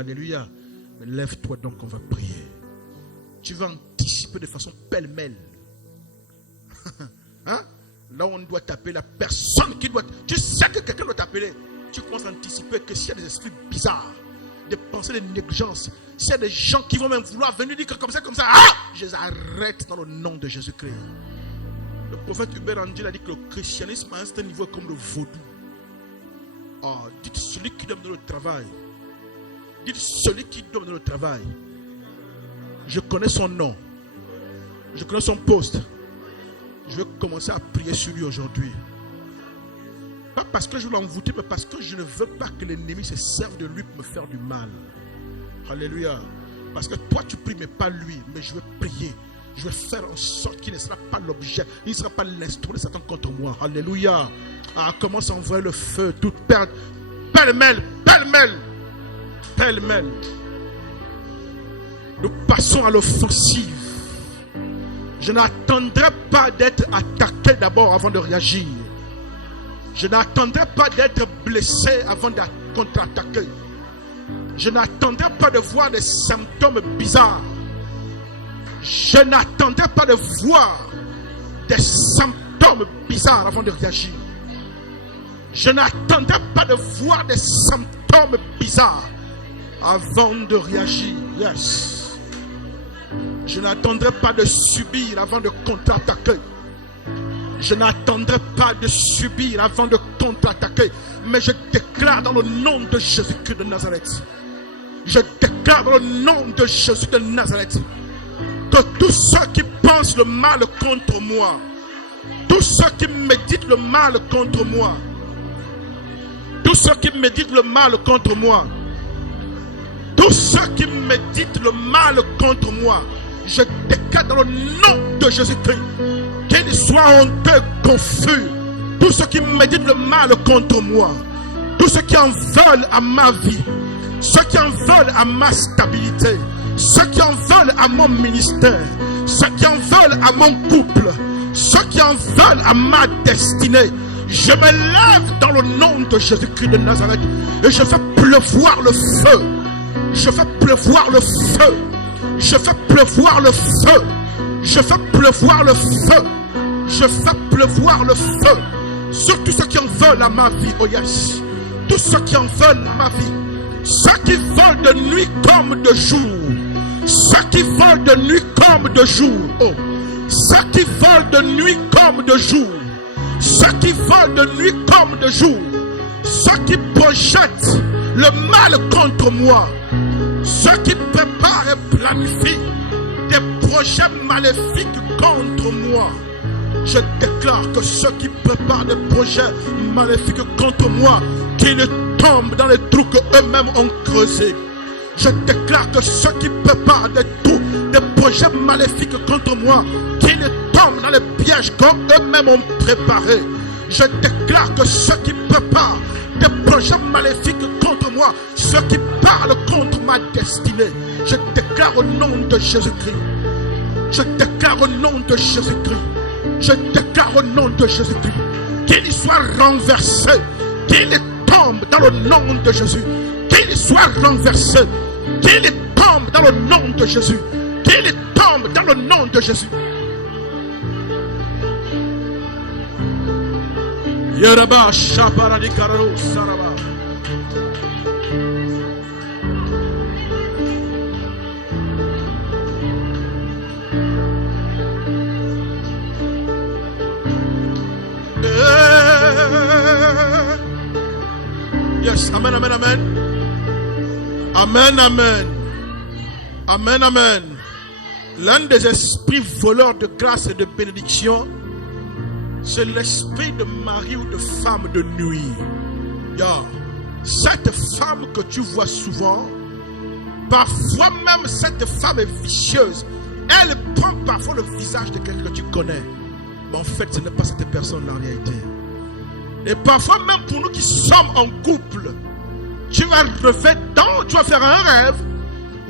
Alléluia. Mais lève-toi donc, on va prier. Tu vas anticiper de façon pêle-mêle. Hein? Là où on doit t'appeler, la personne qui doit... Tu sais que quelqu'un doit t'appeler. Tu commences à anticiper que s'il y a des esprits bizarres, des pensées de négligence, s'il y a des gens qui vont même vouloir venir dire que comme ça, je les arrête dans le nom de Jésus-Christ. Le prophète Hubert Andy a dit que le christianisme à un certain niveau est comme le vaudou. Oh, dites celui qui doit me donner le travail. Dites celui qui doit me donner le travail. Je connais son nom. Je connais son poste. Je vais commencer à prier sur lui aujourd'hui. Pas parce que je veux l'envoûter, mais parce que je ne veux pas que l'ennemi se serve de lui pour me faire du mal. Alléluia. Parce que toi tu pries, mais pas lui. Mais je veux prier. Je vais faire en sorte qu'il ne sera pas l'objet. Il ne sera pas l'instrument de Satan contre moi. Alléluia. Ah, commence à envoyer le feu. Toute perte. Pêle-mêle. Pêle-mêle. Pêle-mêle. Nous passons à l'offensive. Je n'attendrai pas d'être attaqué d'abord avant de réagir. Je n'attendrai pas d'être blessé avant de contre-attaquer. Je n'attendrai pas de voir des symptômes bizarres. Je n'attendrai pas de voir des symptômes bizarres avant de réagir. Je n'attendrai pas de voir des symptômes bizarres avant de réagir. Yes. Je n'attendrai pas de subir avant de contre-attaquer. Je n'attendrai pas de subir avant de contre-attaquer. Mais je déclare dans le nom de Jésus-Christ de Nazareth. Je déclare dans le nom de Jésus de Nazareth que tous ceux qui pensent le mal contre moi, tous ceux qui méditent le mal contre moi, tous ceux qui méditent le mal contre moi, tous ceux qui méditent le mal contre moi, je déclare dans le nom de Jésus-Christ qu'ils soient honteux, confus. Tous ceux qui méditent le mal contre moi, tous ceux qui en veulent à ma vie, ceux qui en veulent à ma stabilité, ceux qui en veulent à mon ministère, ceux qui en veulent à mon couple, ceux qui en veulent à ma destinée, je me lève dans le nom de Jésus-Christ de Nazareth et je fais pleuvoir le feu. Je fais pleuvoir le feu. Je fais pleuvoir le feu. Je fais pleuvoir le feu. Je fais pleuvoir le feu sur tous ceux qui en veulent à ma vie. Oh yes. Tous ceux qui en veulent à ma vie. Ceux qui volent de nuit comme de jour. Ceux qui volent de nuit comme de jour. Oh. Ceux qui volent de nuit comme de jour. Ceux qui volent de nuit comme de jour. Ceux qui projettent le mal contre moi. Ceux qui préparent et planifient des projets maléfiques contre moi. Je déclare que ceux qui préparent des projets maléfiques contre moi, qu'ils tombent dans les trous qu'eux-mêmes ont creusés. Je déclare que ceux qui préparent des trous, des projets maléfiques contre moi, qu'ils tombent dans les pièges qu'eux-mêmes ont préparés. Je déclare que ceux qui préparent des projets maléfiques contre moi, ceux qui parlent contre ma destinée, je déclare au nom de Jésus-Christ. Je déclare au nom de Jésus-Christ. Je déclare au nom de Jésus-Christ qu'il soit renversé, qu'il tombe dans le nom de Jésus, qu'il soit renversé, qu'il tombe dans le nom de Jésus, qu'il tombe dans le nom de Jésus. Yaraba Shabaradi Kararo Saraba. Yes, amen, amen, amen. Amen, amen. Amen, amen. L'un des esprits voleurs de grâce et de bénédiction, c'est l'esprit de mari ou de femme de nuit. Cette femme que tu vois souvent, parfois même cette femme est vicieuse. Elle prend parfois le visage de quelqu'un que tu connais. Mais en fait, ce n'est pas cette personne en réalité. Et parfois même pour nous qui sommes en couple, tu vas rêver tu vas faire un rêve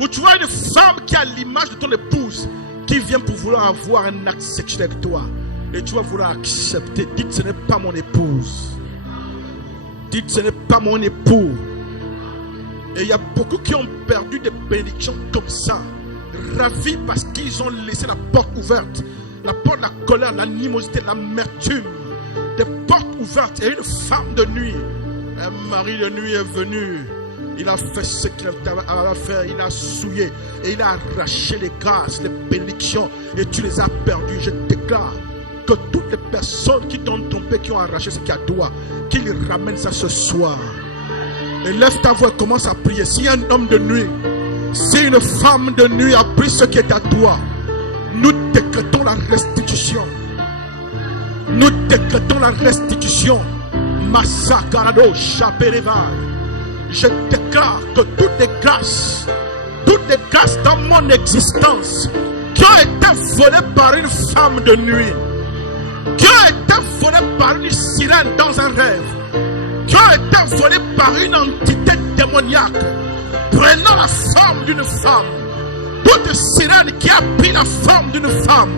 où tu vois une femme qui a l'image de ton épouse qui vient pour vouloir avoir un acte sexuel avec toi. Et tu vas vouloir accepter. Dites, ce n'est pas mon épouse. Dites, ce n'est pas mon époux. Et il y a beaucoup qui ont perdu des bénédictions comme ça, ravis parce qu'ils ont laissé la porte ouverte. La porte de la colère, l'animosité, l'amertume. Des portes ouvertes. Et une femme de nuit, un mari de nuit est venu. Il a fait ce qu'il avait à faire. Il a souillé. Et il a arraché les grâces, les bénédictions. Et tu les as perdues. Je déclare que toutes les personnes qui t'ont trompé, qui ont arraché ce qu'il y a à toi, qu'ils ramènent ça ce soir. Et lève ta voix et commence à prier. Si un homme de nuit, si une femme de nuit a pris ce qui est à toi, nous décrétons la restitution. Nous décrétons la restitution. Massakarado Chapereva. Je déclare que toutes les grâces dans mon existence qui ont été volées par une femme de nuit, qui ont été volées par une sirène dans un rêve, qui ont été volées par une entité démoniaque, prenant la forme d'une femme, toute sirène qui a pris la forme d'une femme,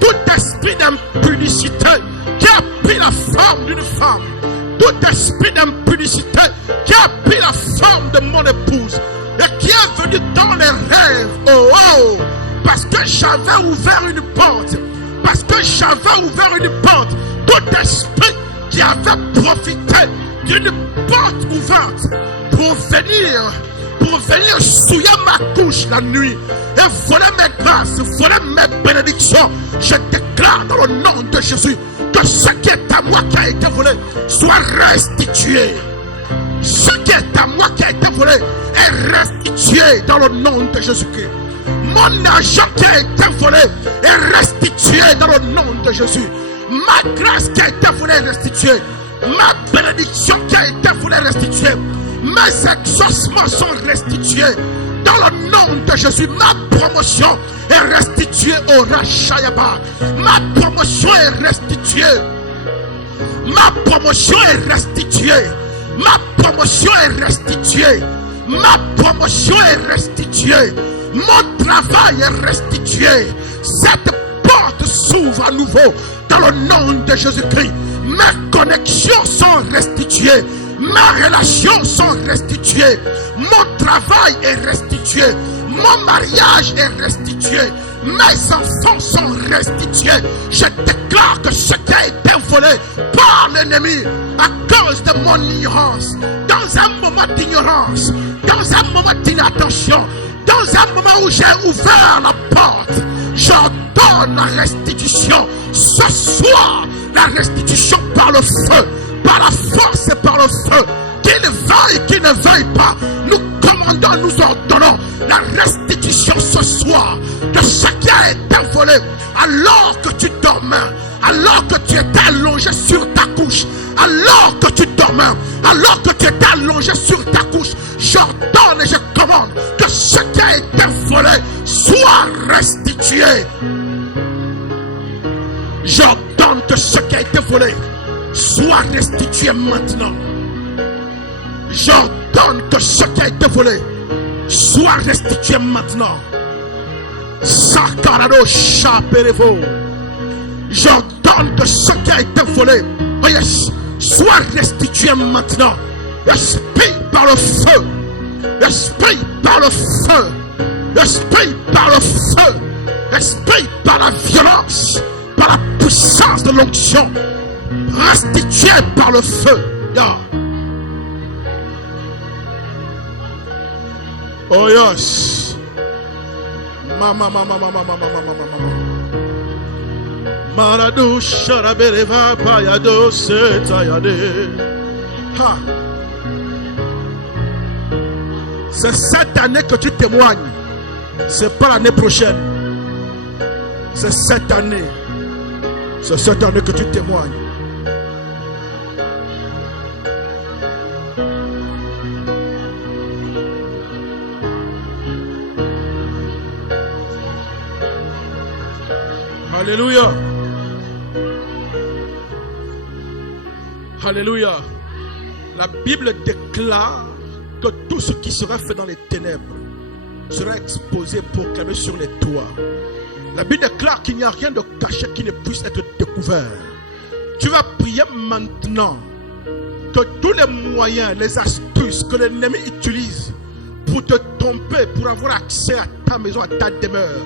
tout esprit d'impudicité qui a pris la forme d'une femme, tout esprit d'impudicité qui a pris la forme de mon épouse et qui est venu dans les rêves, parce que j'avais ouvert une porte, tout esprit qui avait profité d'une porte ouverte pour venir souiller ma couche la nuit et voler mes grâces, voler mes bénédictions. Je déclare dans le nom de Jésus que ce qui est à moi qui a été volé soit restitué. Ce qui est à moi qui a été volé est restitué dans le nom de Jésus-Christ. Mon argent qui a été volé est restitué dans le nom de Jésus. Ma grâce qui a été volée est restituée. Ma bénédiction qui a été volée est restituée. Mes exaucements sont restitués dans le nom de Jésus. Ma promotion est restituée au Rachayaba. Ma promotion est restituée. Ma promotion est restituée. Ma promotion est restituée. Ma promotion est restituée. Mon travail est restitué. Cette porte s'ouvre à nouveau dans le nom de Jésus-Christ. Mes connexions sont restituées. Mes relations sont restituées. Mon travail est restitué. Mon mariage est restitué. Mes enfants sont restitués. Je déclare que ce qui a été volé par l'ennemi à cause de mon ignorance, dans un moment d'ignorance, dans un moment d'inattention, dans un moment où j'ai ouvert la porte, j'ordonne la restitution. Ce soir, la restitution par le feu, par la force et par le feu. Qu'il veuille, qu'il ne veuille pas, nous commandons, nous ordonnons la restitution ce soir de ce qui a été volé alors que tu dormais, alors que tu étais allongé sur ta couche, alors que tu dormais, alors que tu étais allongé sur ta couche. J'ordonne et je commande que ce qui a été volé soit restitué. J'ordonne que ce qui a été volé soit restitué maintenant. J'ordonne que ce qui a été volé soit restitué maintenant. Sakarado Chaperevo. J'ordonne que ce qui a été volé, oh yes, soit restitué maintenant. Esprit par le feu. Esprit par le feu. Esprit par le feu. Esprit par la violence, par la puissance de l'onction. Restitué par le feu. Yeah. Oh yes. Mama. Maradu sharabereva payado setayade. Ha. C'est cette année que tu témoignes. C'est pas l'année prochaine. C'est cette année. C'est cette année que tu témoignes. Alléluia. Alléluia. La Bible déclare que tout ce qui sera fait dans les ténèbres sera exposé, proclamé sur les toits. La Bible déclare qu'il n'y a rien de caché qui ne puisse être découvert. Tu vas prier maintenant que tous les moyens, les astuces que l'ennemi utilise pour te tromper, pour avoir accès à ta maison, à ta demeure.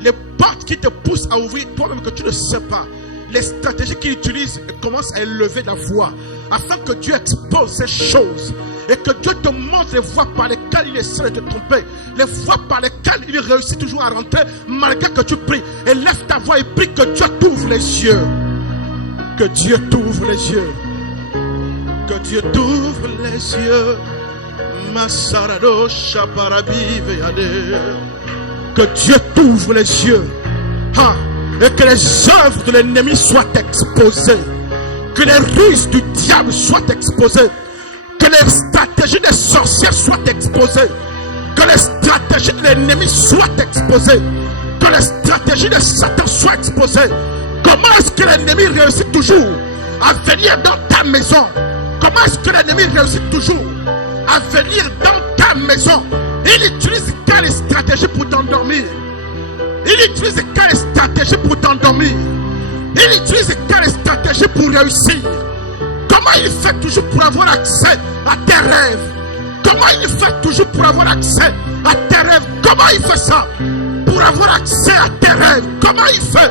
Les portes qui te poussent à ouvrir toi-même que tu ne sais pas. Les stratégies qu'ils utilisent commencent à élever la voix afin que Dieu expose ces choses et que Dieu te montre les voies par lesquelles il essaie de te tromper, les voies par lesquelles il réussit toujours à rentrer malgré que tu pries. Et lève ta voix et prie que Dieu t'ouvre les yeux. Que Dieu t'ouvre les yeux. Que Dieu t'ouvre les yeux. Masarado Shaparabi Veyade. Que Dieu t'ouvre les yeux. Ah, et que les œuvres de l'ennemi soient exposées. Que les ruses du diable soient exposées. Que les stratégies des sorciers soient exposées. Que les stratégies de l'ennemi soient exposées. Que les stratégies de Satan soient exposées. Comment est-ce que l'ennemi réussit toujours à venir dans ta maison? Comment est-ce que l'ennemi réussit toujours à venir dans ta maison? Il utilise quelle stratégie pour t'endormir? Il utilise quelle stratégie pour t'endormir? Il utilise quelle stratégie pour réussir? Comment il fait toujours pour avoir accès à tes rêves? Comment il fait toujours pour avoir accès à tes rêves? Comment il fait ça? Pour avoir accès à tes rêves. Comment il fait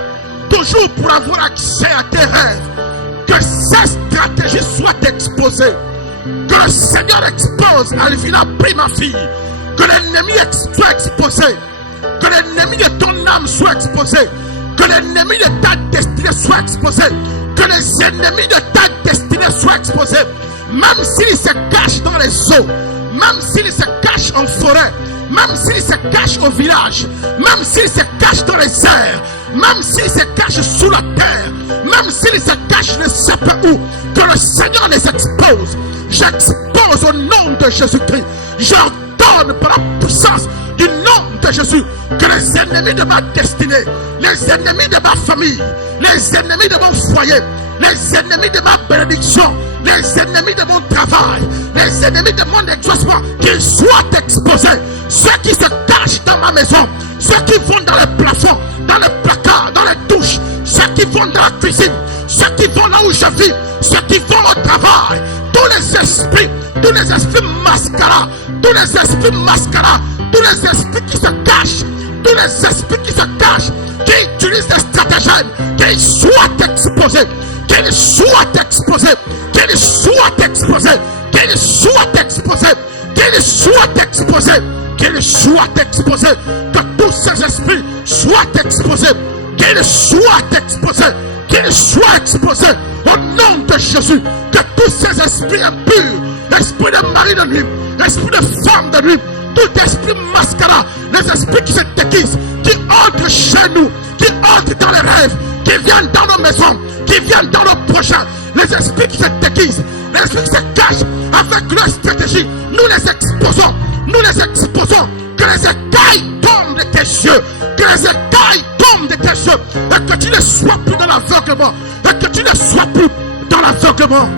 toujours pour avoir accès à tes rêves? Que ces stratégies soient exposées. Que le Seigneur expose Alvina, prie ma fille. Que l'ennemi soit exposé. Que l'ennemi de ton âme soit exposé. Que l'ennemi de ta destinée soit exposé. Que les ennemis de ta destinée soient exposés. Même s'ils se cachent dans les eaux. Même s'ils se cachent en forêt. Même s'ils se cachent au village. Même s'ils se cachent dans les airs. Même s'ils se cachent sous la terre. Même s'ils se cachent ne sais pas où. Que le Seigneur les expose. J'expose au nom de Jésus-Christ. J'ordonne par la puissance du nom de Jésus que les ennemis de ma destinée, les ennemis de ma famille, les ennemis de mon foyer, les ennemis de ma bénédiction, les ennemis de mon travail, les ennemis de mon exaucement, qu'ils soient exposés. Ceux qui se cachent dans ma maison, ceux qui vont dans les plafonds, dans les placards, dans les douches, ceux qui vont dans la cuisine, ceux qui vont là où je vis, ceux qui vont au travail, tous les esprits mascarats, tous les esprits mascarats, tous les esprits qui se cachent, tous les esprits qui se cachent, qui utilisent des stratagèmes, qu'ils soient exposés, qu'ils soient exposés, qu'ils soient exposés, qu'ils soient exposés, qu'ils soient exposés, qu'ils soient exposés, que tous ces esprits soient exposés, qu'ils soient exposés, qu'ils soient exposés au nom de Jésus, que tous ces esprits impurs, esprit de mari de nuit, esprit de femme de nuit, tout esprit mascara, les esprits qui se déguisent, qui entrent chez nous, qui entrent dans les rêves, qui viennent dans nos maisons, qui viennent dans nos projets, les esprits qui se déguisent, les esprits qui se cachent avec leur stratégie, nous les exposons, que les écailles tombent de tes yeux, que les écailles tombent de tes yeux, et que tu ne sois plus dans l'aveuglement, et que tu ne sois plus dans l'aveuglement,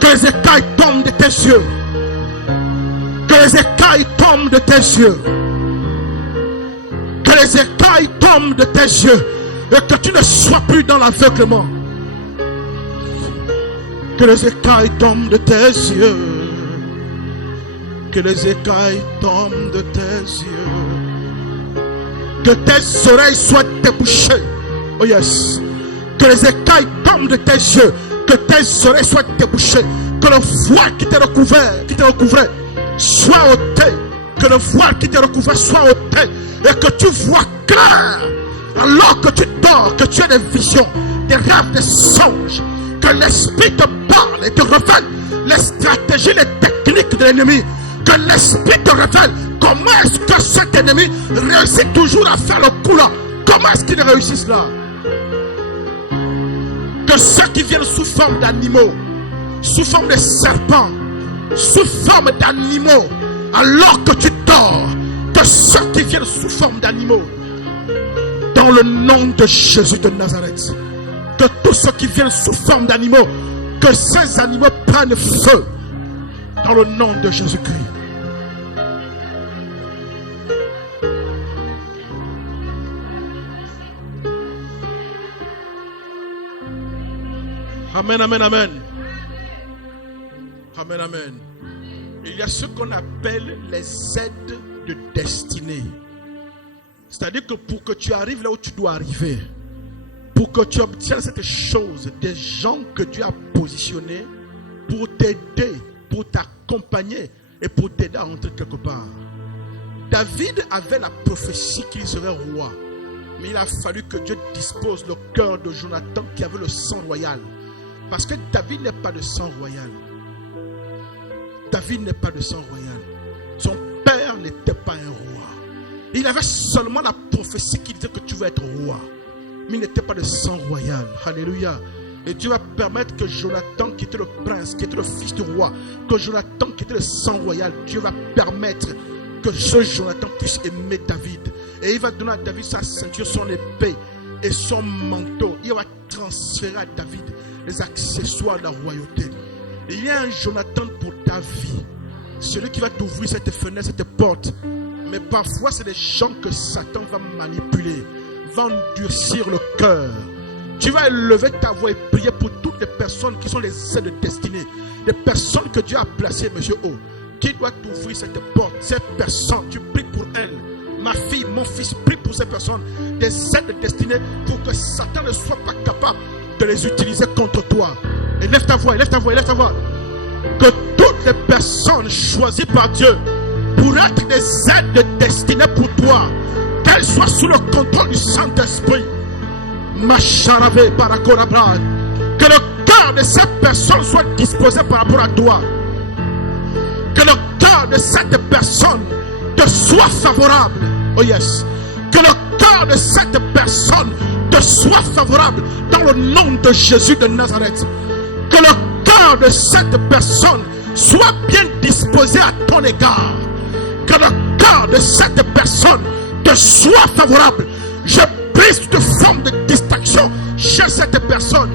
que les écailles tombent de tes yeux. Que les écailles tombent de tes yeux. Que les écailles tombent de tes yeux. Et que tu ne sois plus dans l'aveuglement. Que les écailles tombent de tes yeux. Que les écailles tombent de tes yeux. Que tes oreilles soient débouchées. Oh yes. Que les écailles tombent de tes yeux. Que tes oreilles soient débouchées. Que le voile qui t'est recouvert, soit ôté, que le voile qui te recouvre soit ôté, et que tu vois clair, alors que tu dors, que tu as des visions, des rêves, des songes, que l'esprit te parle et te révèle les stratégies, les techniques de l'ennemi, que l'esprit te révèle comment est-ce que cet ennemi réussit toujours à faire le coup là, comment est-ce qu'il réussit cela. Que ceux qui viennent sous forme d'animaux, sous forme de serpents, sous forme d'animaux, alors que tu dors, que ceux qui viennent sous forme d'animaux, dans le nom de Jésus de Nazareth, que tous ceux qui viennent sous forme d'animaux, que ces animaux prennent feu, dans le nom de Jésus-Christ. Amen, amen, amen. Amen, amen. Il y a ce qu'on appelle les aides de destinée. C'est-à-dire que pour que tu arrives là où tu dois arriver, pour que tu obtiennes cette chose, des gens que Dieu a positionnés pour t'aider, pour t'accompagner et pour t'aider à entrer quelque part. David avait la prophétie qu'il serait roi. Mais il a fallu que Dieu dispose le cœur de Jonathan qui avait le sang royal. Parce que David n'est pas de sang royal. David n'est pas de sang royal. Son père n'était pas un roi. Il avait seulement la prophétie qui disait que tu vas être roi. Mais il n'était pas de sang royal. Alléluia. Et Dieu va permettre que Jonathan, qui était le prince, qui était le fils du roi, que Jonathan, qui était le sang royal, Dieu va permettre que ce Jonathan puisse aimer David. Et il va donner à David sa ceinture, son épée et son manteau. Il va transférer à David les accessoires de la royauté. Et il y a un Jonathan pour ta vie. Celui qui va t'ouvrir cette fenêtre, cette porte. Mais parfois, c'est des gens que Satan va manipuler, va endurcir le cœur. Tu vas élever ta voix et prier pour toutes les personnes qui sont les aides destinés. Les personnes que Dieu a placées, monsieur O. Qui doit t'ouvrir cette porte? Ces personnes, tu pries pour elles. Ma fille, mon fils, prie pour ces personnes. Des aides destinées pour que Satan ne soit pas capable de les utiliser contre toi. Et lève ta voix, lève ta voix, lève ta voix. Que toutes les personnes choisies par Dieu pour être des aides destinées pour toi, qu'elles soient sous le contrôle du Saint-Esprit. Macharave parakorabra. Que le cœur de ces personnes soit disposé par rapport à toi. Que le cœur de cette personne te soit favorable. Oh yes. Que le cœur de cette personne te soit favorable dans le nom de Jésus de Nazareth. Que le cœur de cette personne soit bien disposé à ton égard. Que le cœur de cette personne te soit favorable. Je brise toute forme de distraction chez cette personne.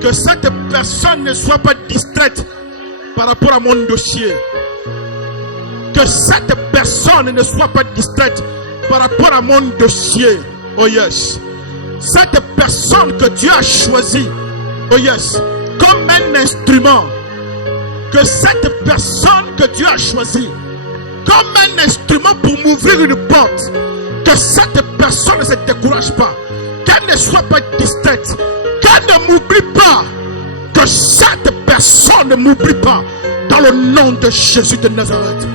Que cette personne ne soit pas distraite par rapport à mon dossier. Que cette personne ne soit pas distraite par rapport à mon dossier. Oh yes. Cette personne que Dieu a choisie, oh yes, comme un instrument. Que cette personne que Dieu a choisie comme un instrument pour m'ouvrir une porte. Que cette personne ne se décourage pas. Qu'elle ne soit pas distraite. Qu'elle ne m'oublie pas. Que cette personne ne m'oublie pas. Dans le nom de Jésus de Nazareth.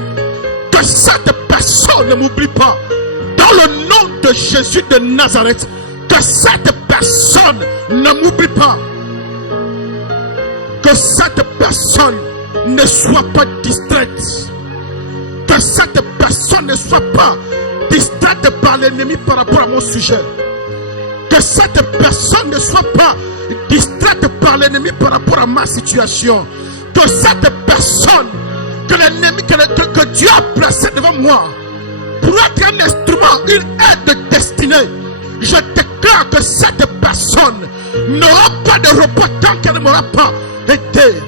Que cette personne ne m'oublie pas. Dans le nom de Jésus de Nazareth. Que cette personne ne m'oublie pas. Que cette personne ne soit pas distraite. Que cette personne ne soit pas distraite par l'ennemi par rapport à mon sujet. Que cette personne ne soit pas distraite par l'ennemi par rapport à ma situation. Que cette personne, que l'ennemi, que Dieu a placé devant moi, pour être un instrument, une aide destinée, je déclare que cette personne n'aura pas de repos tant qu'elle ne m'aura pas aidé.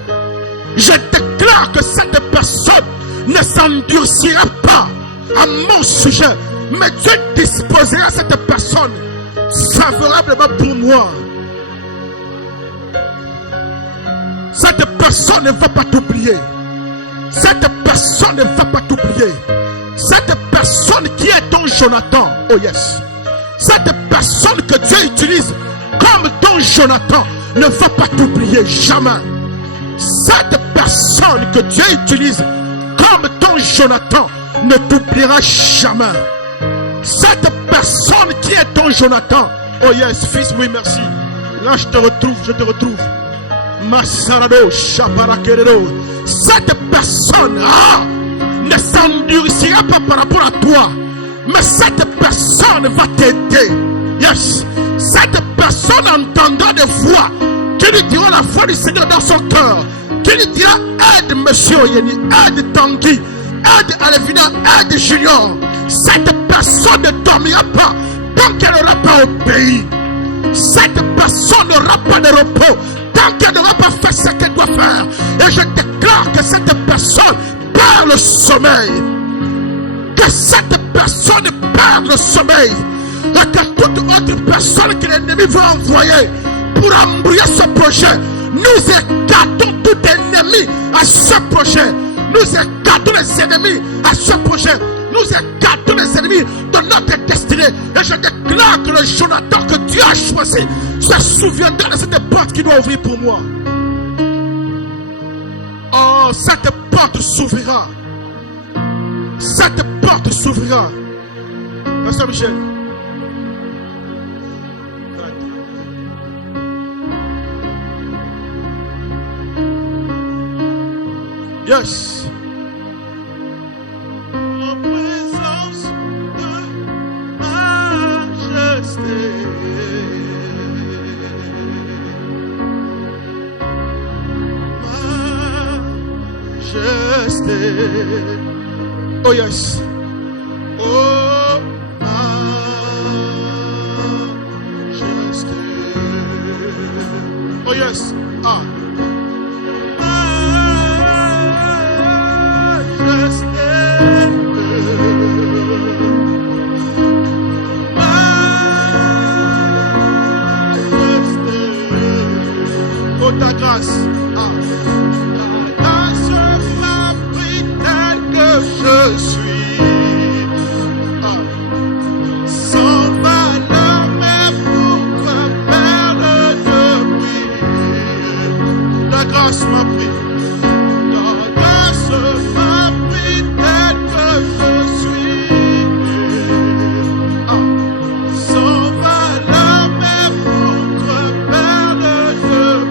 Je déclare que cette personne ne s'endurcira pas à mon sujet, mais Dieu disposera cette personne favorablement pour moi. Cette personne ne va pas t'oublier. Cette personne ne va pas t'oublier. Cette personne qui est ton Jonathan, oh yes. Cette personne que Dieu utilise comme ton Jonathan ne va pas t'oublier jamais. Cette personne que Dieu utilise comme ton Jonathan ne t'oubliera jamais. Cette personne qui est ton Jonathan, oh yes, fils, oui, merci. Là, je te retrouve. Masarado, Chaparakerero. Cette personne ne s'endurcira pas par rapport à toi, mais cette personne va t'aider. Yes. Cette personne entendra des voix qui lui diront la voix du Seigneur dans son cœur, qui lui dira: aide monsieur Oyeni, aide Tanguy, aide Alevina, aide Junior. Cette personne ne dormira pas tant qu'elle n'aura pas obéi. Cette personne n'aura pas de repos tant qu'elle n'aura pas fait ce qu'elle doit faire. Et je déclare que cette personne perd le sommeil. Que cette personne perd le sommeil. Et que toute autre personne que l'ennemi veut envoyer pour embrouiller ce projet, nous écartons tout ennemi à ce projet. Nous écartons les ennemis à ce projet. Nous écartons les ennemis de notre destinée. Et je déclare que le Jonathan que Dieu a choisi se souviendra de cette porte qui doit ouvrir pour moi. Oh, cette porte s'ouvrira. Cette porte s'ouvrira. Pasteur Michel. Yes. En présence de majesté. Majesté. Oh yes. Oh majesté. Oh yes. Ah. Oh ta grâce, ta grâce m'a pris tel que je suis, sans valeur mais pour toi perle de prix. Ta grâce m'a pris, ta grâce m'a pris tel que je suis, sans valeur mais pour toi perle de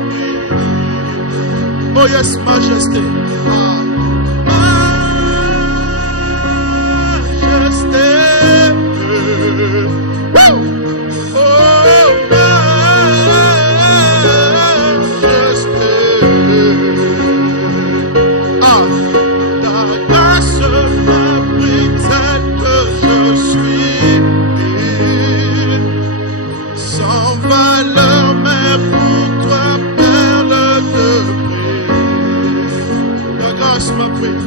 prix. Oh yes, majesté. Majesté. Woo! Oh, majesté. Ta grâce m'a pris tel que je suis, sans valeur mais pour toi perle de prix. Ta grâce m'a pris,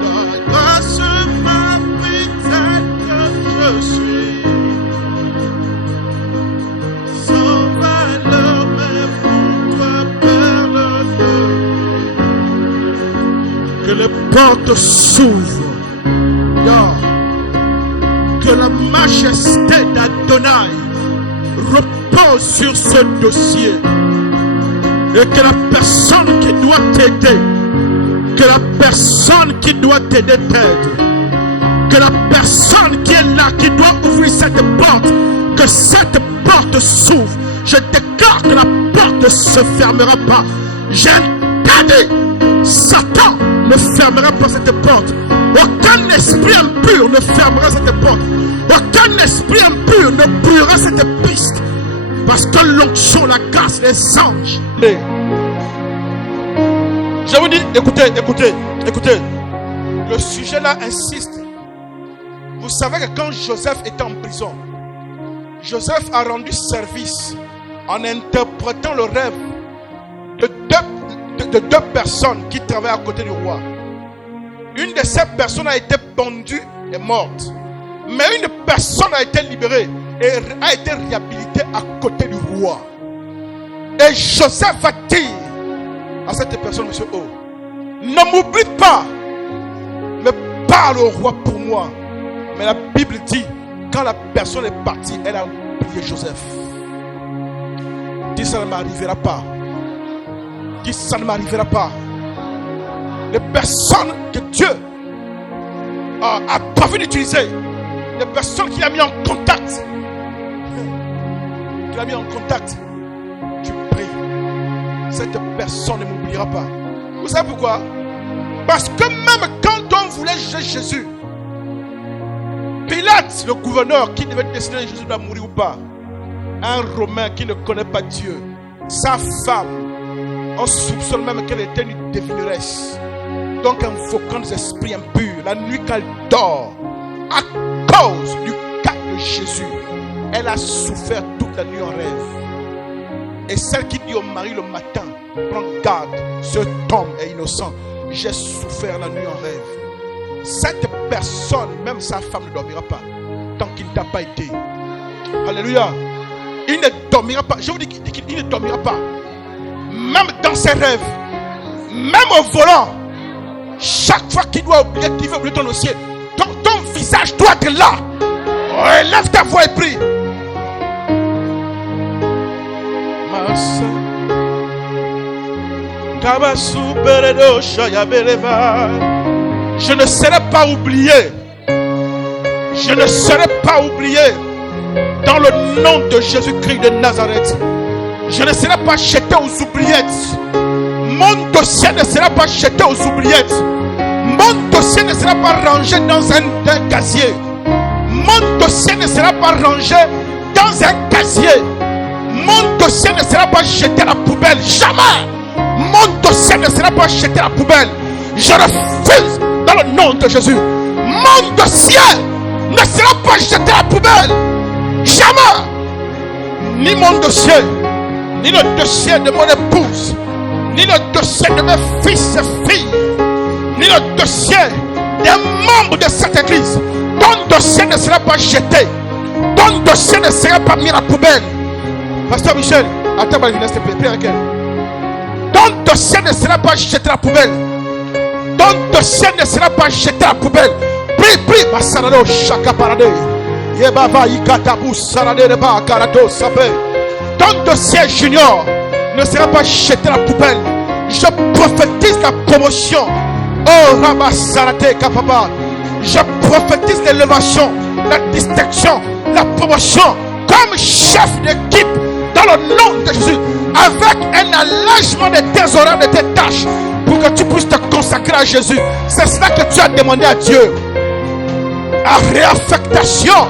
ta grâce m'a pris tel que je suis, sans valeur mais pour toi perle de prix. Que les portes s'ouvrent, que la majesté d'Adonai repose sur ce dossier. Et que la personne qui doit t'aider, que la personne qui doit t'aider t'aide, que la personne qui est là, qui doit ouvrir cette porte, que cette porte s'ouvre. Je déclare que la porte ne se fermera pas. J'ai interdit, Satan ne fermera pas cette porte. Aucun esprit impur ne fermera cette porte. Aucun esprit impur ne brûlera cette piste. Parce que l'onction, la grâce, les anges. Je vous dis, écoutez. Le sujet là insiste. Vous savez que quand Joseph était en prison, Joseph a rendu service en interprétant le rêve de deux personnes qui travaillaient à côté du roi. Une de ces personnes a été pendue et morte. Mais une personne a été libérée et a été réhabilitée à côté du roi. Et Joseph va dire à cette personne, monsieur O, ne m'oublie pas, mais parle au roi pour moi. Mais la Bible dit, quand la personne est partie, elle a oublié Joseph. Dis, ça ne m'arrivera pas. Dis, ça ne m'arrivera pas. Les personnes que Dieu a prévu d'utiliser, les personnes qu'il a mis en contact, tu pries. Cette personne ne m'oubliera pas. Vous savez pourquoi? Parce que même quand on voulait juger Jésus, Pilate, le gouverneur qui devait décider si Jésus doit mourir ou pas, un Romain qui ne connaît pas Dieu, sa femme, on soupçonne même qu'elle était une devineresse. Donc invoquant des esprits impurs, la nuit qu'elle dort, à cause du cas de Jésus, elle a souffert toute la nuit en rêve. Et celle qui dit au mari le matin, prends garde, cet homme est innocent. J'ai souffert la nuit en rêve. Cette personne, même sa femme ne dormira pas tant qu'il ne t'a pas aidé. Alléluia. Il ne dormira pas. Je vous dis qu'il ne dormira pas. Même dans ses rêves, même au volant, chaque fois qu'il doit oublier, qu'il veut oublier ton dossier, ton visage doit être là. Lève ta voix et prie. Je ne serai pas oublié. Je ne serai pas oublié. Dans le nom de Jésus-Christ de Nazareth. Je ne serai pas jeté aux oubliettes. Mon dossier ne sera pas jeté aux oubliettes. Mon dossier ne sera pas rangé dans un casier. Mon dossier ne sera pas rangé dans un casier. Mon dossier ne sera pas jeté à la poubelle. Jamais. Mon dossier ne sera pas jeté à la poubelle. Je refuse dans le nom de Jésus. Mon dossier ne sera pas jeté à la poubelle. Jamais. Ni mon dossier, ni le dossier de mon épouse, ni le dossier de mes fils et filles, ni le dossier des membres de cette église. Ton dossier ne sera pas jeté. Ton dossier ne sera pas mis à la poubelle. Pasteur Michel, attends, s'il te plaît, prie avec elle. Ton dossier ne sera pas jeté à la poubelle. Ton dossier ne sera pas jeté à la poubelle. Prie, prie. Masarado Shaka Parade. Yebava Ikatabu Sarade Reba Karato Sape. Ton dossier junior ne sera pas jeté à la poubelle. Je prophétise la promotion. Oh Rabba Sarate Kapapa. Je prophétise l'élévation, la distinction, la promotion comme chef d'équipe dans le nom de Jésus, avec un allègement de tes horaires, de tes tâches, pour que tu puisses te consacrer à Jésus. C'est cela que tu as demandé à Dieu. À réaffectation,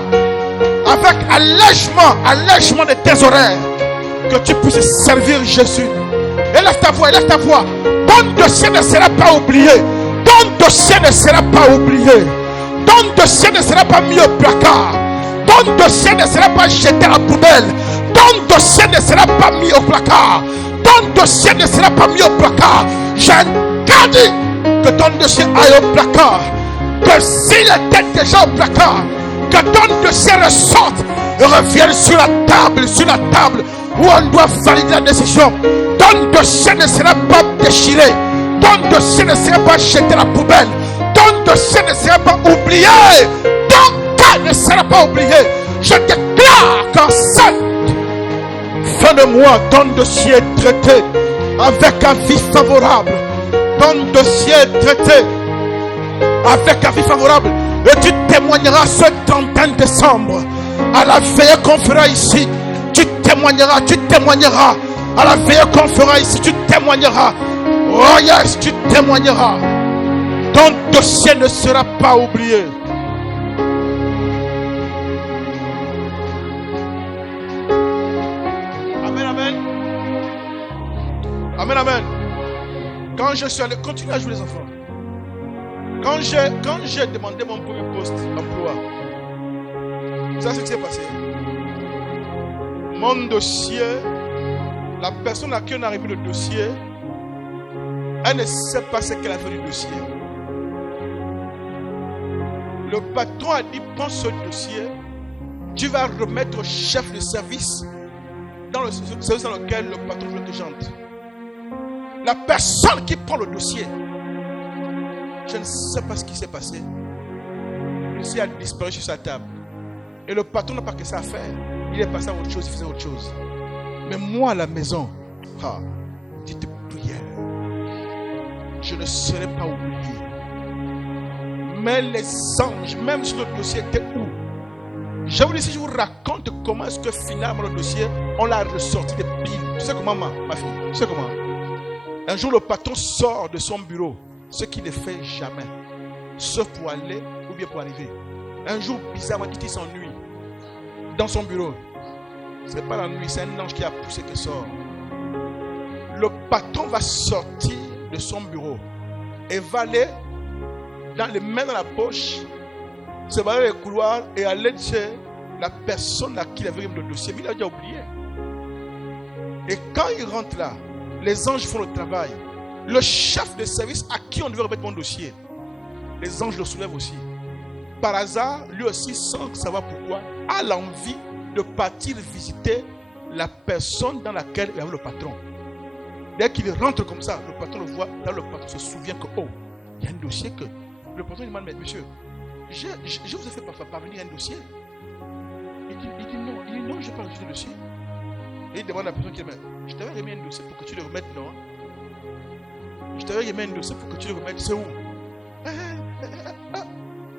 avec allègement de tes horaires, que tu puisses servir Jésus. Élève ta voix, élève ta voix. Ton dossier ne sera pas oublié. Ton dossier ne sera pas oublié. Ton dossier ne sera pas mis au placard. Ton dossier ne sera pas jeté à la poubelle. Ton dossier ne sera pas mis au placard. Ton dossier ne sera pas mis au placard. J'interdis que ton dossier aille au placard. Que s'il était déjà au placard, que ton dossier ressorte et revienne sur la table où on doit valider la décision. Ton dossier ne sera pas déchiré. Ton dossier ne sera pas jeté à la poubelle. Ton dossier ne sera pas oublié. Ton cas ne sera pas oublié. Je déclare qu'en cette fin de mois, ton dossier est traité avec avis favorable. Ton dossier est traité avec avis favorable. Et tu témoigneras ce 31 décembre à la veille qu'on fera ici. Tu témoigneras à la veille qu'on fera ici. Tu témoigneras. Oh yes, tu témoigneras. Ton dossier ne sera pas oublié. Amen, amen. Amen, amen. Quand je suis allé, continuez à jouer les enfants. Quand j'ai demandé mon premier poste d'emploi, ça c'est ce qui s'est passé. Mon dossier, la personne à qui on a arrivé le dossier, elle ne sait pas ce qu'elle a fait du dossier. Le patron a dit, prends ce dossier, tu vas remettre au chef de service dans le service dans lequel le patron veut que j'entre. La personne qui prend le dossier, je ne sais pas ce qui s'est passé. Le dossier a disparu sur sa table. Et le patron n'a pas que ça à faire. Il est passé à autre chose, il faisait autre chose. Mais moi à la maison, dites prière. Je ne serai pas oublié. Mais les anges, même si le dossier était où? Je vous dis, si je vous raconte comment est-ce que finalement le dossier, on l'a ressorti des piles. Tu sais comment, ma fille? Tu sais comment? Un jour, le patron sort de son bureau, ce qu'il ne fait jamais, sauf pour aller ou bien pour arriver. Un jour, bizarrement, il s'ennuie dans son bureau. Ce n'est pas la nuit, c'est un ange qui a poussé que sort. Le patron va sortir de son bureau et va aller dans les mains dans la poche, se balader les couloirs et aller chez la personne à qui il avait le dossier. Mais il a déjà oublié. Et quand il rentre là, les anges font le travail. Le chef de service à qui on devait remettre mon dossier, les anges le soulèvent aussi. Par hasard, lui aussi, sans savoir pourquoi, a l'envie de partir visiter la personne dans laquelle il y avait le patron. Dès qu'il rentre comme ça, le patron le voit, là le patron se souvient que, oh, il y a un dossier que... Le patron demande, mais monsieur, je vous ai fait parvenir un dossier. Il dit non, je n'ai pas reçu le dossier. Et il demande à la personne qui dit, je t'avais remis un dossier pour que tu le remettes, non? Je t'avais remis un dossier pour que tu le remettes, c'est où?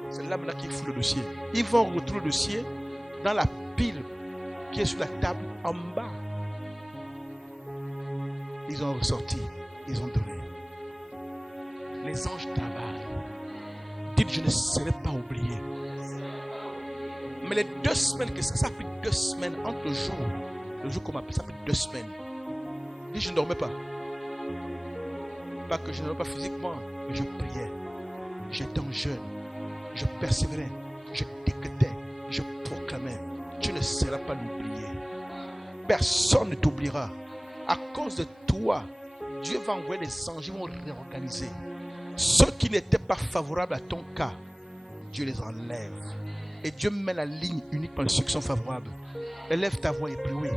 C'est là-bas qui fout le dossier. Ils vont retrouver le dossier dans la pile qui est sur la table en bas. Ils ont ressorti, ils ont donné. Les anges travaillent. Dites, je ne serai pas oublié. Mais les 2 semaines que ça a pris 2 semaines entre le jour qu'on m'appelle, ça a pris 2 semaines. Dites, je ne dormais pas. Pas que je ne dormais pas physiquement, mais je priais. J'étais un jeune. Je persévérais, je décrétais, je proclamais. Tu ne seras pas l'oublié. Personne ne t'oubliera. À cause de toi, Dieu va envoyer des anges, ils vont réorganiser. Ceux qui n'étaient pas favorables à ton cas, Dieu les enlève. Et Dieu met la ligne unique pour ceux qui sont favorables. Élève ta voix et prie, oui.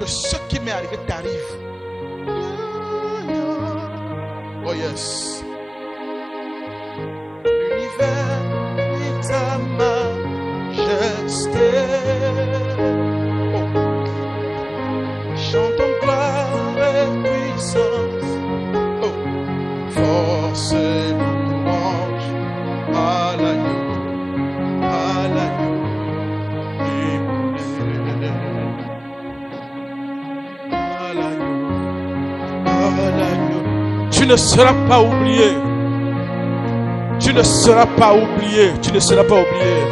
Que ce qui m'est arrivé t'arrive. Oh yes. L'univers est ta majesté. Oh. Chantons gloire et puissance. Oh. Force et louange à l'agneau. À l'agneau. À l'agneau. À l'agneau. Tu ne seras pas oublié. Tu ne seras pas oublié. Tu ne seras pas oublié.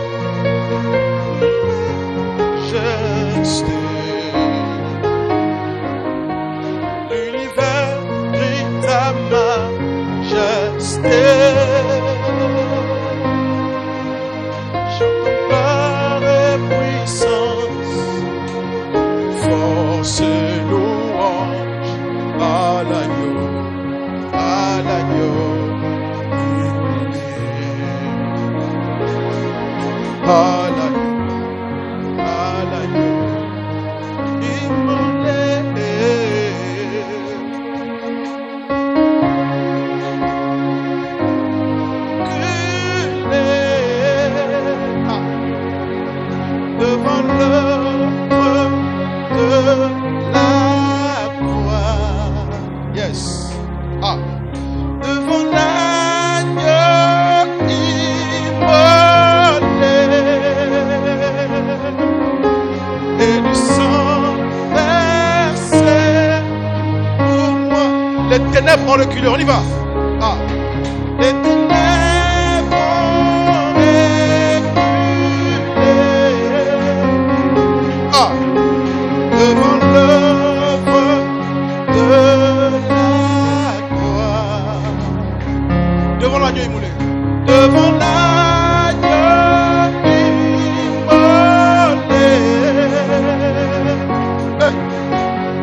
L'univers crie ta majesté. Chante gloire et puissance. Force et louange à l'agneau. À l'agneau. À l'agneau immolé. Devant l'œuvre de la croix. Yes. Devant l'agneau immolé. Et du sang versé pour moi. Les ténèbres ont reculé, on y va. Les ténèbres ont reculé. Devant l'œuvre de la croix. Devant l'agneau immolé. Devant l'agneau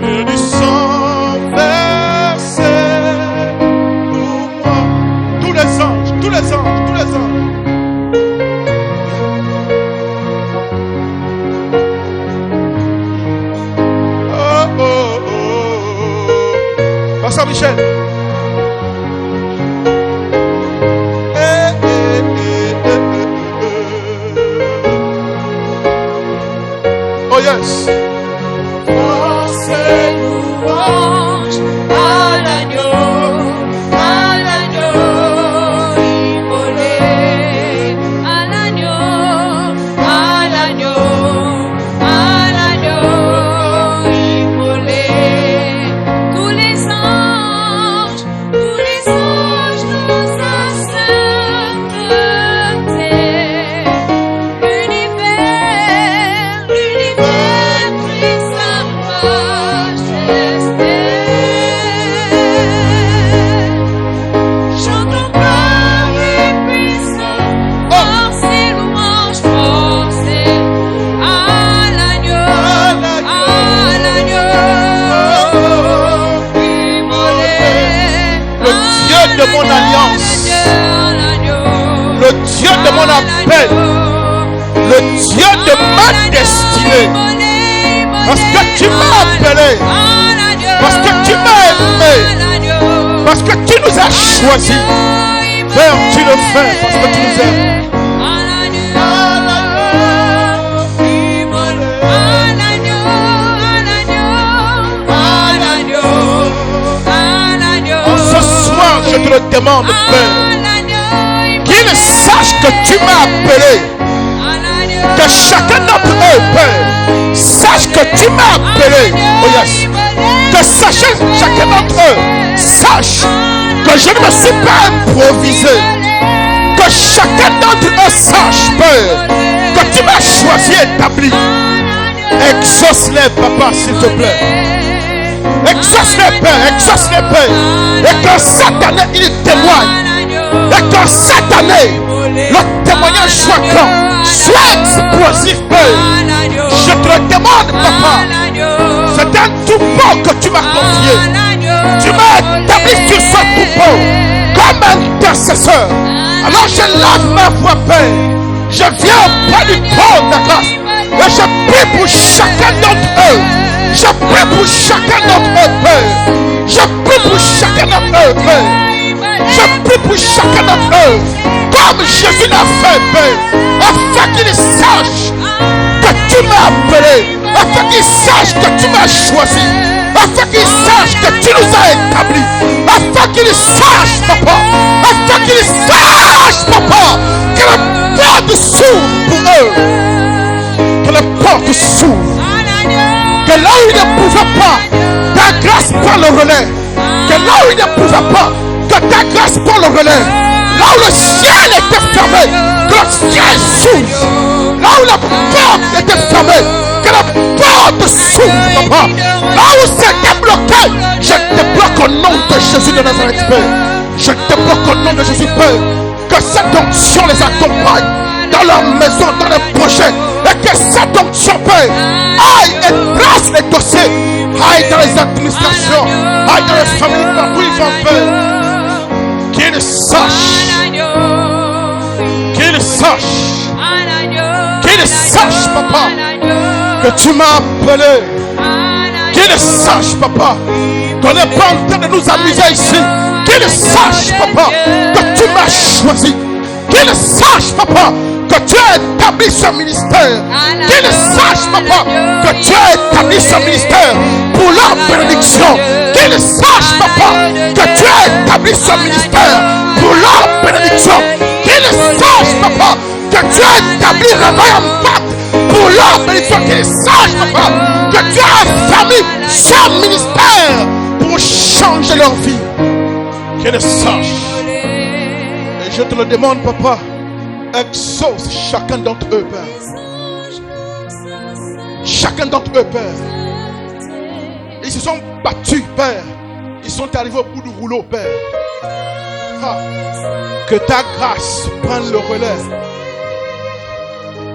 et du sang versé pour moi. Tous les anges, tous les anges, tous les anges. Oh, oh, oh. Pasteur Michel. Oh yes. Force et louange à l'agneau immolé, à l'agneau immolé. Tous les anges dans sa sainteté. L'univers le Dieu de ma destinée. Parce que tu m'as appelé. Parce que tu m'as aimé. Parce que tu nous as choisis. Père, tu le fais parce que tu nous aimes. Ce soir, je te le demande, Père, qu'ils sachent que tu m'as appelé. Que chacun d'entre eux, Père, sache que tu m'as appelé. Oh yes. Que chacun d'entre eux sache que je ne me suis pas improvisé. Que chacun d'entre eux sache, Père, que tu m'as choisi et établi. Exauce-les, Papa, s'il te plaît. Exauce-les, Père, exauce-les, Père. Et que cette année, il témoigne. Et que cette année, le témoignage soit grand, soit explosif, Père. Je te le demande, Papa. C'est un troupeau que tu m'as confié. Tu m'as établi sur ce troupeau comme intercesseur. Alors je lève ma voix, Père. Je viens auprès du trône de grâce. Et je prie pour chacun d'entre eux. Je prie pour chacun d'entre eux, Père. Je prie pour chacun d'entre eux, Père. Je prie pour chacun d'entre eux. Comme Jésus l'a fait, Père. Afin qu'ils sachent que tu m'as appelé. Afin qu'ils sachent que tu m'as choisi. Afin qu'ils sachent que tu nous as établis. Afin qu'ils sachent, Papa. Afin qu'ils sachent, Papa, que la porte s'ouvre pour eux. Que la porte s'ouvre. Que là où ils ne pouvaient pas, ta grâce prend le relais. Que là où ils ne pouvaient pas, que ta grâce prend le relais. Là où le ciel était fermé, que le ciel s'ouvre. Là où la porte était fermée, que la porte s'ouvre, Papa. Là où c'était bloqué, je débloque au nom de Jésus de Nazareth, Père. Je débloque au nom de Jésus, Père. Que cette onction les accompagne dans leur maison, dans les projets. Et que cette onction, Père, aille et trace les dossiers. Aille dans les administrations, aille dans les familles, partout ils vont, Père. Qu'ils sachent, Papa, que tu m'as appelé. Qu'ils sachent, Papa, qu'on n'est pas en train de nous amuser ici. Qu'ils sachent, Papa, que tu m'as choisi. Qu'ils sachent, Papa, que tu as établi ce ministère. Qu'ils sachent, Papa, que tu as établi ce ministère pour leur bénédiction. Qu'ils sachent, Papa, que tu as établi ce ministère pour leur bénédiction. Qu'ils sachent, Papa, que tu as établi Réveil Impact pour leur bénédiction. Qu'ils sachent, Papa, que tu as affermi ce ministère pour changer leur vie. Qu'ils sachent. Et je te le demande, Papa, exauce chacun d'entre eux, Père. Chacun d'entre eux, Père. Ils se sont battus, Père. Ils sont arrivés au bout du rouleau, Père. Ah. Que ta grâce prenne le relais.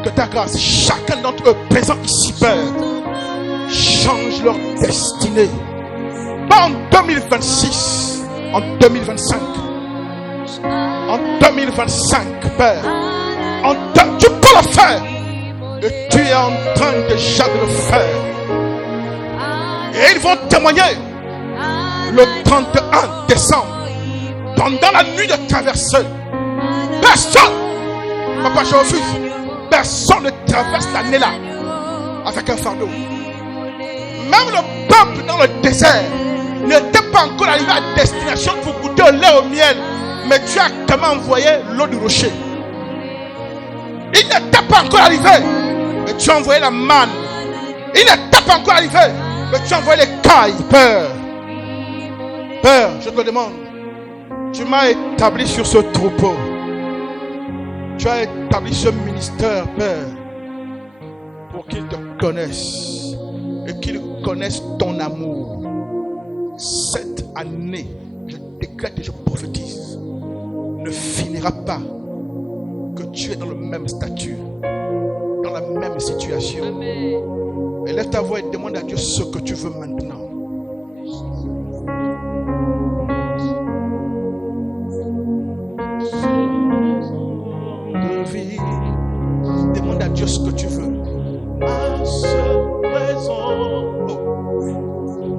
Que ta grâce, chacun d'entre eux présents ici, Père, change leur destinée. Pas en 2026, en 2025. En 2025, Père. Tu peux le faire. Et tu es en train déjà de le faire. Et ils vont témoigner le 31 décembre. Pendant la nuit de traversée. Personne, Papa, je refuse. Personne ne traverse l'année là avec un fardeau. Même le peuple dans le désert n'était pas encore arrivé à destination pour goûter au lait au miel. Mais tu as quand même envoyé l'eau du rocher. Il n'était pas encore arrivé, mais tu as envoyé la manne. Il n'était pas encore arrivé, mais tu as envoyé les cailles, Père. Père, je te demande, tu m'as établi sur ce troupeau. Tu as établi ce ministère, Père, pour qu'ils te connaissent et qu'ils connaissent ton amour. Cette année, je décrète et je prophétise, ne finira pas que tu es dans le même statut, dans la même situation. Amen. Et lève ta voix et demande à Dieu ce que tu veux maintenant. De vie, demande à Dieu Dieu ce que tu veux. Ma seule raison,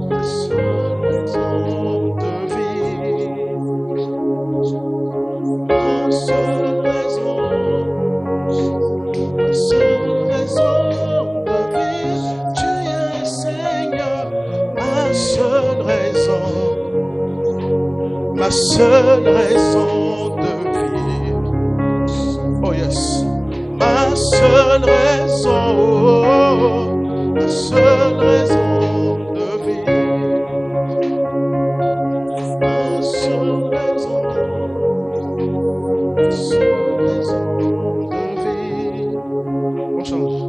ma seule raison de vivre, ma seule raison de vivre, tu es Seigneur, ma seule raison de vivre. Oh yes. Ma seule raison, ma seule raison de vivre, ma seule raison de vivre. On change.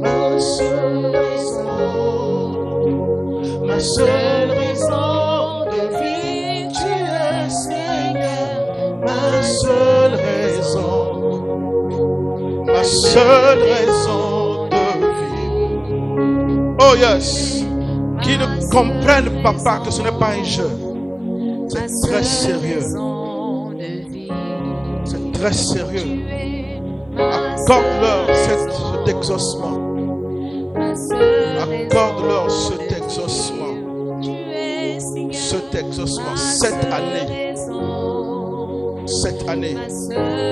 Ma seule raison de vivre, tu es Seigneur, ma seule raison. Ma seule raison de vivre. Oh yes. Qu'ils ne comprennent, papa, que ce n'est pas un jeu. C'est très sérieux. C'est très sérieux. Accorde-leur cet exaucement. Accorde-leur cet exaucement. Cet exaucement. Cette année.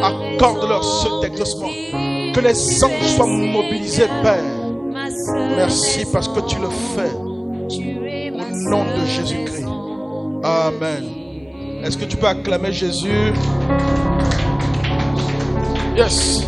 Accorde-leur cet exaucement. Que les anges soient mobilisés, Père. Merci parce que tu le fais. Au nom de Jésus-Christ. Amen. Est-ce que tu peux acclamer Jésus? Yes.